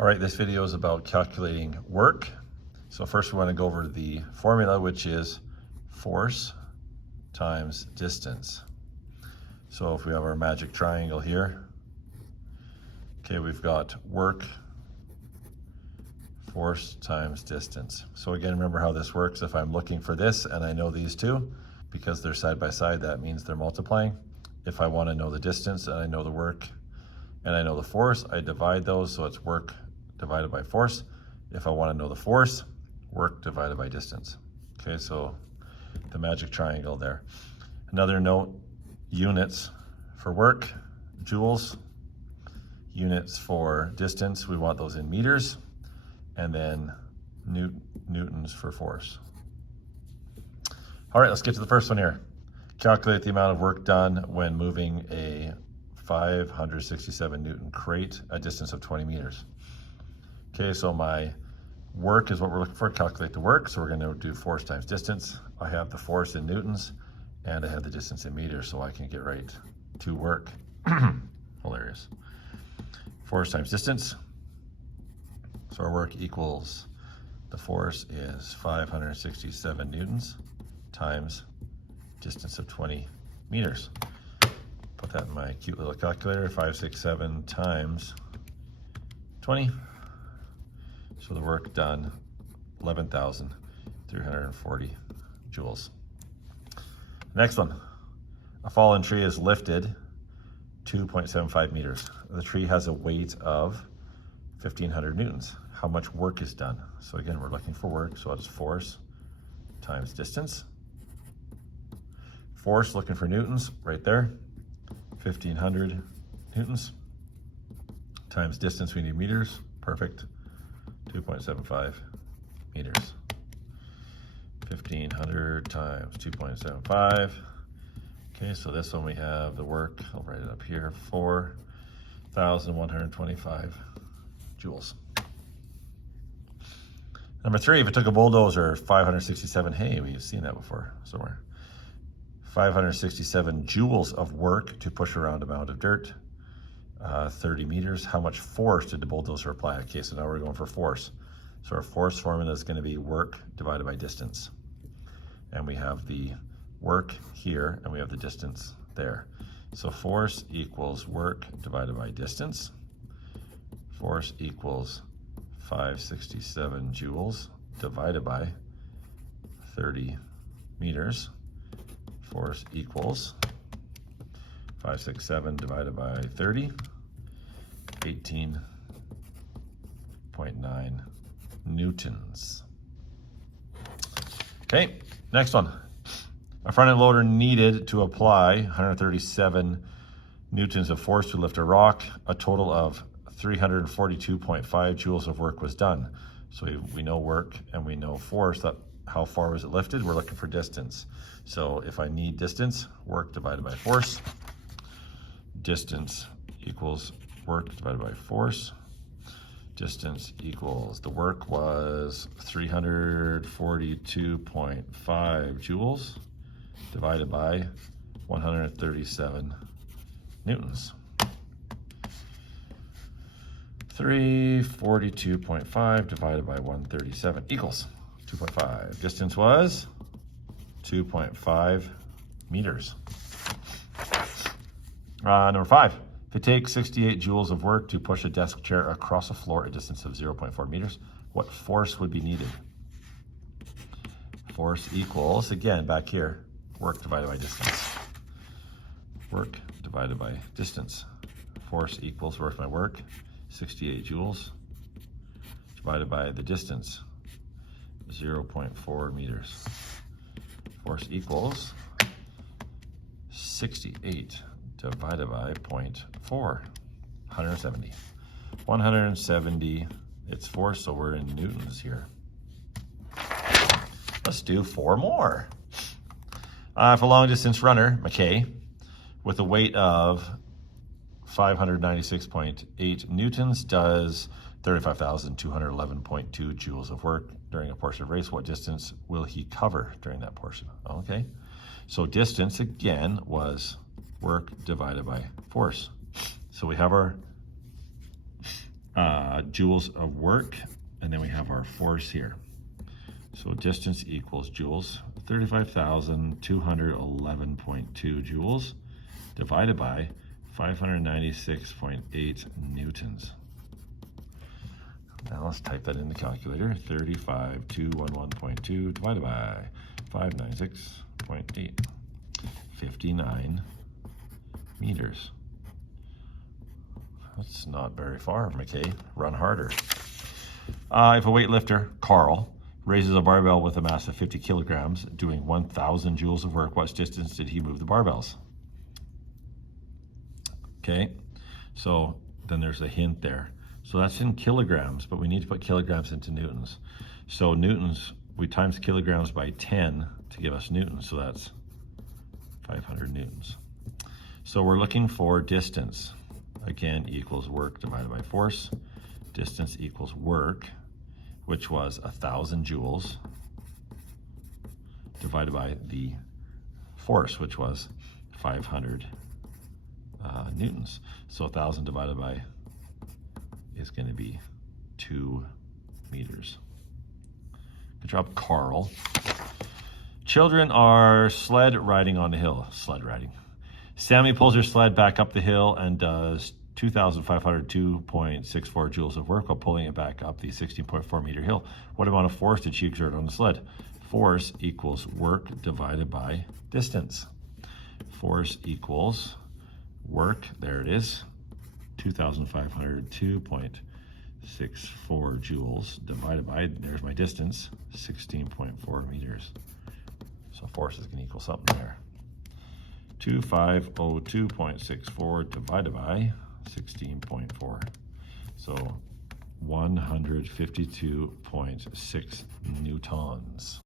All right, this video is about calculating work. So first we want to go over the formula, which is force times distance. So if we have our magic triangle here, okay, we've got work, force times distance. So again, remember how this works. If I'm looking for this and I know these two, because they're side by side, that means they're multiplying. If I want to know the distance and I know the work and I know the force, I divide those, so it's work divided by force. If I want to know the force, work divided by distance. Okay, so the magic triangle there. Another note, units for work, joules. Units for distance, we want those in meters. And then newtons for force. All right, let's get to the first one here. Calculate the amount of work done when moving a 567 Newton crate a distance of 20 meters. Okay, so my work is what we're looking for, calculate the work. So we're gonna do force times distance. I have the force in newtons and I have the distance in meters, so I can get right to work. Hilarious. Force times distance. So our work equals, the force is 567 newtons times distance of 20 meters. Put that in my cute little calculator, 567 times 20. So the work done, 11,340 joules. Next one, a fallen tree is lifted 2.75 meters. The tree has a weight of 1,500 newtons. How much work is done? So again, we're looking for work, so it's force times distance. Force, looking for newtons, right there. 1,500 newtons times distance, we need meters. Perfect. 2.75 meters. 1,500 times 2.75. Okay, so this one we have the work, I'll write it up here, 4,125 joules. Number three, if it took a bulldozer 567, hey, we've seen that before somewhere. 567 joules of work to push around a mound of dirt, 30 meters. How much force did the bulldozer apply? Okay, so now we're going for force. So our force formula is going to be work divided by distance. And we have the work here and we have the distance there. So force equals work divided by distance. Force equals 567 joules divided by 30 meters. Force equals 567 divided by 30, 18.9 newtons. Okay, next one. A front-end loader needed to apply 137 newtons of force to lift a rock. A total of 342.5 joules of work was done. So we know work and we know force. That how far was it lifted? We're looking for distance. So if I need distance, work divided by force. Distance equals work divided by force. Distance equals, the work was 342.5 joules divided by 137 newtons. 342.5 divided by 137 equals 2.5. Distance was 2.5 meters. Number five, if it takes 68 joules of work to push a desk chair across a floor a distance of 0.4 meters, what force would be needed? Force equals, again, back here, work divided by distance. Work divided by distance. Force equals, where's my work? 68 joules divided by the distance, 0.4 meters. Force equals 68 divided by 0.4, 170. 170, it's force, so we're in newtons here. Let's do four more. If a long distance runner, McKay, with a weight of 596.8 newtons does 35,211.2 joules of work during a portion of race, what distance will he cover during that portion? Okay, so distance again was work divided by force. So we have our joules of work, and then we have our force here. So distance equals joules, 35,211.2 joules divided by 596.8 newtons. Now let's type that in the calculator. 35,211.2 divided by 596.8. 59 meters. That's not very far, McKay. Run harder. If a weightlifter, Carl, raises a barbell with a mass of 50 kilograms, doing 1,000 joules of work, what distance did he move the barbells? Okay, so then there's a hint there. So that's in kilograms, but we need to put kilograms into newtons. So newtons, we times kilograms by 10 to give us newtons, so that's 500 newtons. So we're looking for distance. Again, equals work divided by force. Distance equals work, which was 1,000 joules, divided by the force, which was 500 newtons. So 1,000 divided by is going to be 2 meters. Good job, Carl. Children are sled riding on the hill. Sled riding. Sammy pulls her sled back up the hill and does 2,502.64 joules of work while pulling it back up the 16.4 meter hill. What amount of force did she exert on the sled? Force equals work divided by distance. Force equals work, there it is, 2,502.64 joules divided by, there's my distance, 16.4 meters. So force is going to equal something there. 2,502.64 divided by 16.4. So 152.6 newtons.